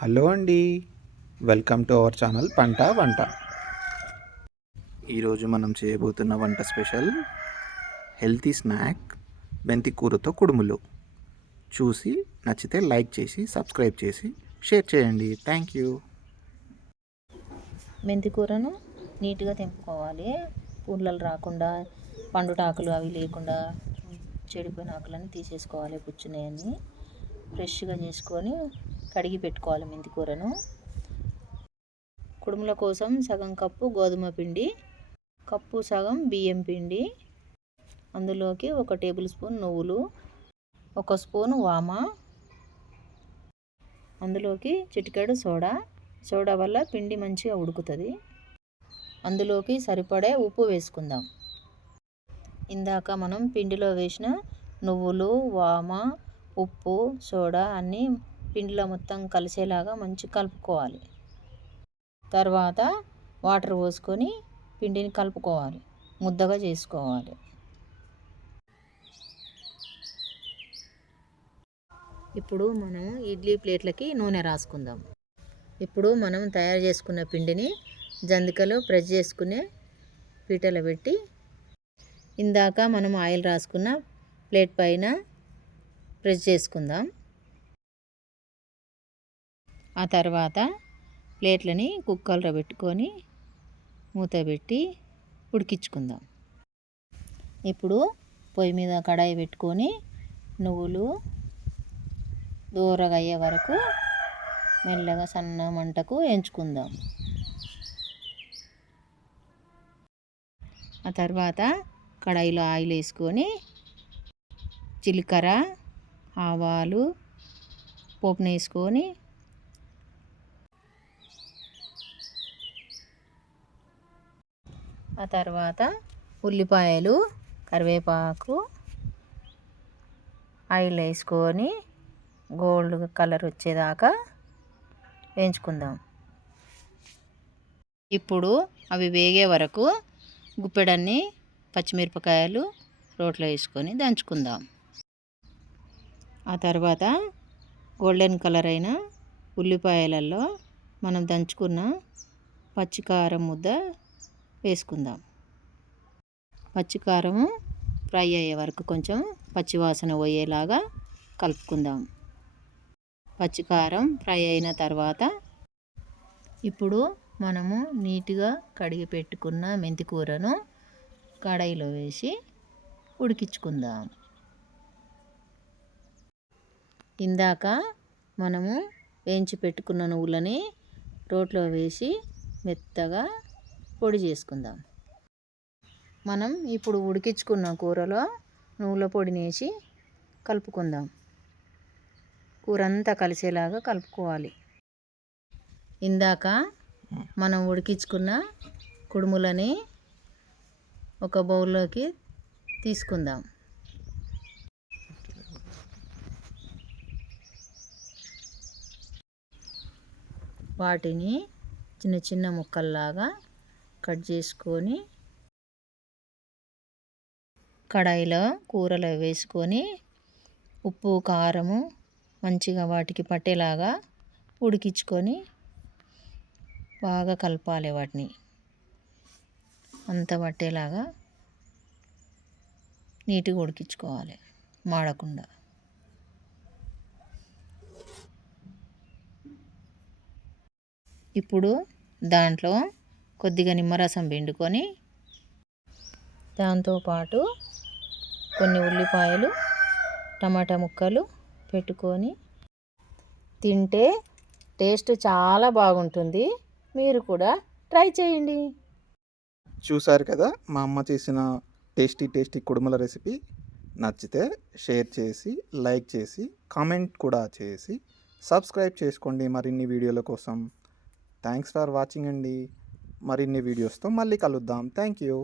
Hello అండి, welcome to our channel పంట వంట. ఈరోజు మనం చేయబోతున్న వంట స్పెషల్ హెల్తీ స్నాక్ మెంతి కూరతో కుడుములు. చూసి నచ్చితే లైక్ చేసి సబ్స్క్రైబ్ చేసి షేర్ చేయండి. Thank you. మెంతి కూరను నీట్గా తెంపుకోవాలి. పుల్లలు రాకుండా, పండుటాకులు అవి లేకుండా చెడిపోయిన ఆకులన్నీ తీసేసుకోవాలి. పుచ్చునేయన్ని ఫ్రెష్గా చేసుకొని కడిగి పెట్టుకోవాలి. మెంతి కూరను కుడుముల కోసం సగం కప్పు గోధుమ పిండి, కప్పు సగం బియ్యం పిండి, అందులోకి 1 టేబుల్ స్పూన్ నువ్వులు, 1 స్పూన్ వామ, అందులోకి చిటికెడు సోడా వల్ల పిండి మంచిగా ఉడుకుతుంది. అందులోకి సరిపడే ఉప్పు వేసుకుందాం. ఇందాక మనం పిండిలో వేసిన నువ్వులు, వామ, ఉప్పు, సోడా అన్నీ పిండిలో మొత్తం కలిసేలాగా మంచిగా కలుపుకోవాలి. తర్వాత వాటర్ పోసుకొని పిండిని కలుపుకోవాలి, ముద్దగా చేసుకోవాలి. ఇప్పుడు మనం ఇడ్లీ ప్లేట్లకి నూనె రాసుకుందాం. ఇప్పుడు మనం తయారు చేసుకున్న పిండిని జంతికలో ప్రెస్ చేసుకునే పీటలో పెట్టి ఇందాక మనం ఆయిల్ రాసుకున్న ప్లేట్ పైన ప్రెస్ చేసుకుందాం. ఆ తర్వాత ప్లేట్లని కుక్కర్లో పెట్టుకొని మూత పెట్టి ఉడికించుకుందాం. ఇప్పుడు పొయ్యి మీద కడాయి పెట్టుకొని నువ్వులు దూరగా అయ్యే వరకు మెల్లగా సన్న మంటకు వేయించుకుందాం. ఆ తర్వాత కడాయిలో ఆయిల్ వేసుకొని జీలకర్ర, ఆవాలు పోపును వేసుకొని ఆ తర్వాత ఉల్లిపాయలు, కరివేపాకు ఆయిల్ వేసుకొని గోల్డ్ కలర్ వచ్చేదాకా వేయించుకుందాం. ఇప్పుడు అవి వేగే వరకు గుప్పెడన్ని పచ్చిమిరపకాయలు రోట్లో వేసుకొని దంచుకుందాం. ఆ తర్వాత గోల్డెన్ కలర్ అయిన ఉల్లిపాయలలో మనం దంచుకున్న పచ్చికారం ముద్ద వేసుకుందాం. పచ్చికారము ఫ్రై అయ్యే వరకు కొంచెం పచ్చివాసన పోయేలాగా కలుపుకుందాం. పచ్చికారం ఫ్రై అయిన తర్వాత ఇప్పుడు మనము నీట్గా కడిగి పెట్టుకున్న మెంతి కూరను కడాయిలో వేసి ఉడికించుకుందాం. ఇందాక మనము వేయించి పెట్టుకున్న నువ్వులని రోట్లో వేసి మెత్తగా పొడి చేసుకుందాం. మనం ఇప్పుడు ఉడికించుకున్న కూరలో నువ్వుల పొడిని వేసి కలుపుకుందాం. కూర అంతా కలిసేలాగా కలుపుకోవాలి. ఇందాక మనం ఉడికించుకున్న కుడుములని ఒక బౌల్లోకి తీసుకుందాం. వాటిని చిన్న చిన్న ముక్కల్లాగా కట్ చేసుకొని కడాయిలో కూరలో వేసుకొని ఉప్పు, కారము మంచిగా వాటికి పట్టేలాగా ఉడికించుకొని బాగా కలపాలి. వాటిని అంత పట్టేలాగా నీట్గా ఉడికించుకోవాలి, మాడకుండా. ఇప్పుడు దాంట్లో కొద్దిగా నిమ్మరసం పిండుకొని దాంతోపాటు కొన్ని ఉల్లిపాయలు, టమాటా ముక్కలు పెట్టుకొని తింటే టేస్ట్ చాలా బాగుంటుంది. మీరు కూడా ట్రై చేయండి. చూసారు కదా మా అమ్మ చేసిన టేస్టీ కుడుముల రెసిపీ. నచ్చితే షేర్ చేసి, లైక్ చేసి, కామెంట్ కూడా చేసి సబ్స్క్రైబ్ చేసుకోండి మరిన్ని వీడియోల కోసం. థ్యాంక్స్ ఫర్ వాచింగ్ అండి. మరిన్ని వీడియోస్తో మళ్ళీ కలుద్దాం. Thank you.